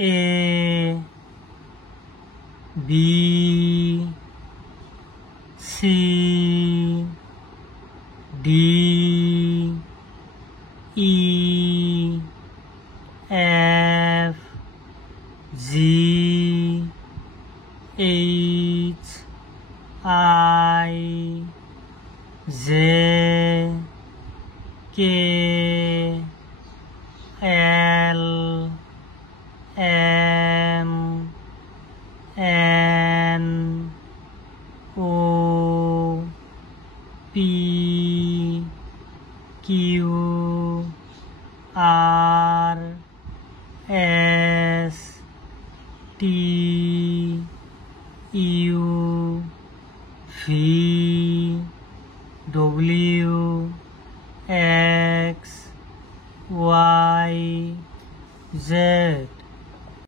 A B C D E F G H I J K L M N O P Q R S T U V W X Y Z